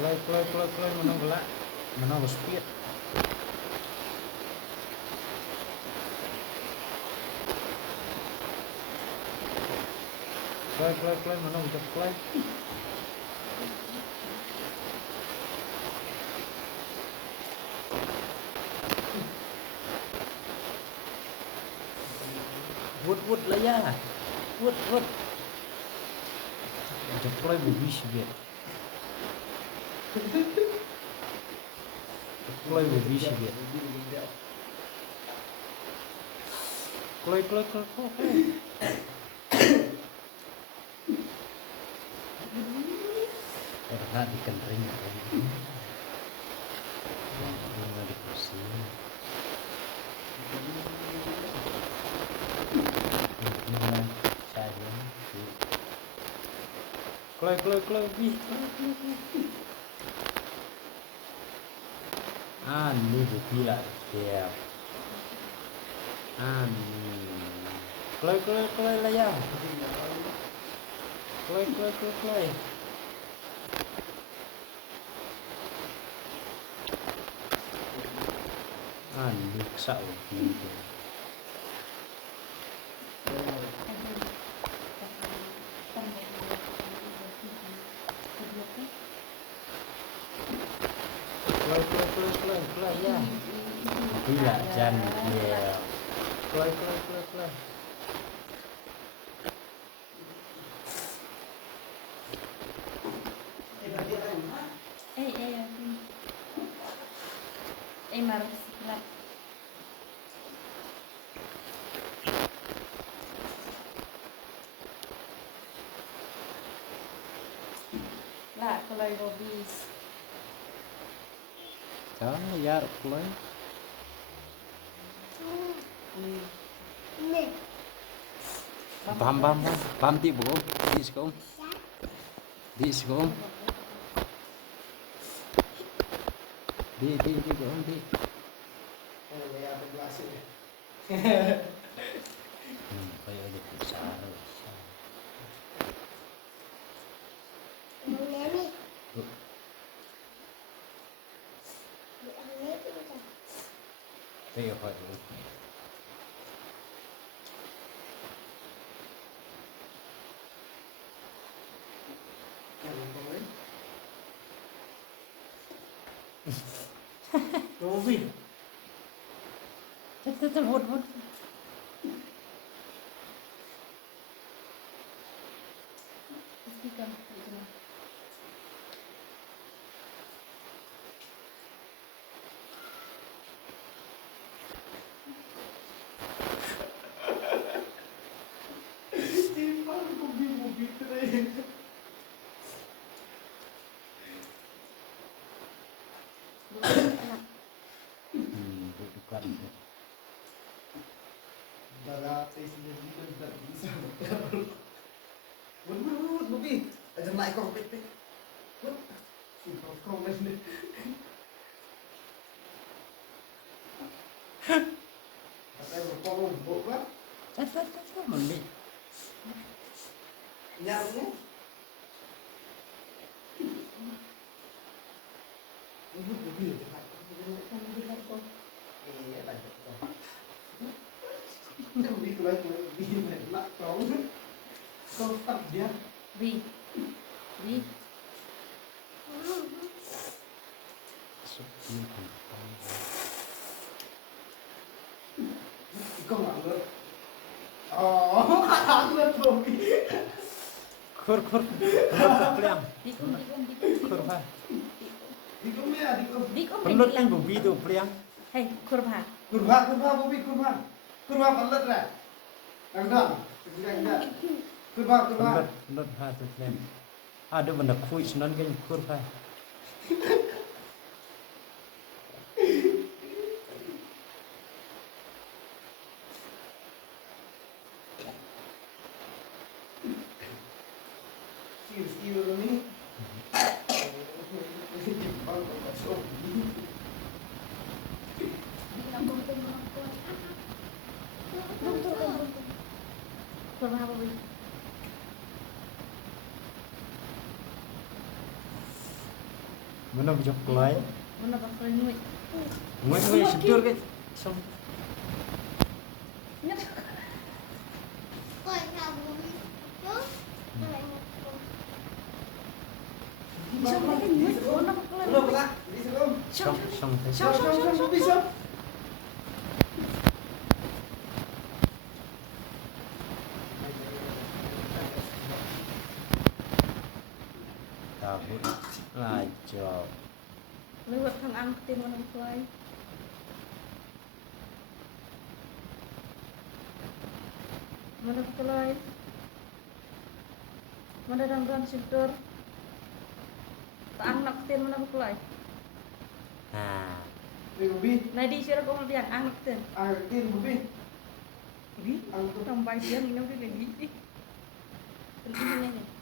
Kelai menang gelak, menang speed. Kelai menang udah kelai. Wood lah ya, wood. Udah kelai bubis biar. Kelai bubis biar. Kelai. Karena dikentering bunga di kursi bunga saya kelai ani bila dia ani kelai lah ya kelai ani sak gitu. Kelai ya bila jan dia kelai marah sebelah. Lah, kalau Robis. Jangan ya kelai bam ti bố đi xuống đi bố đi kayak ada besar kayak apa itu Robin. Cepat buat. Bukan. Saya sendiri kan tidak bisa. Bener, Bobi. Aja naik kok pek. Super komen deh. Saya berpolong, Pak. Cepat mandi. Nyarnya. Ibu Bobi cepat. Iya, lanjut. Bobi keluar nak tahu. Stop dia. Bi. Kau nggak ngerti. Oh, aku nggak Bobi. Kur. Peliang. Dikum. Kurva. Dikum ya, dikum. Penlut kan bubi itu peliang. Hei, kurva. Kurva, Bobi, kurva. Kurva penlut lah. Dang. Kurva. Penlut tu peliang. Ada benda kuih senan kan kurva. Cheers ni. Kurva apa, Bi? Mana bijak kelai. Mana bakal nuit. Ngoi sedur ke. Som. Nyet. Xong cái nuit. Mana bakal Belum nuit. lah. Jadi sebelum. Som som. Xong, bisa. Tahu. Lajok. Lewat thằng ăn tiền mana bakal. Mana bakal. Mana ranggan sedur. Ang nak tiền mana bakal. Nah. Ini Bobi. Này đi chưa có một việc ăn được tiền. Ah, tin Bobi. Đi. Ang tu. Trong bài tiếng nó cái gì. Pentingnya nih.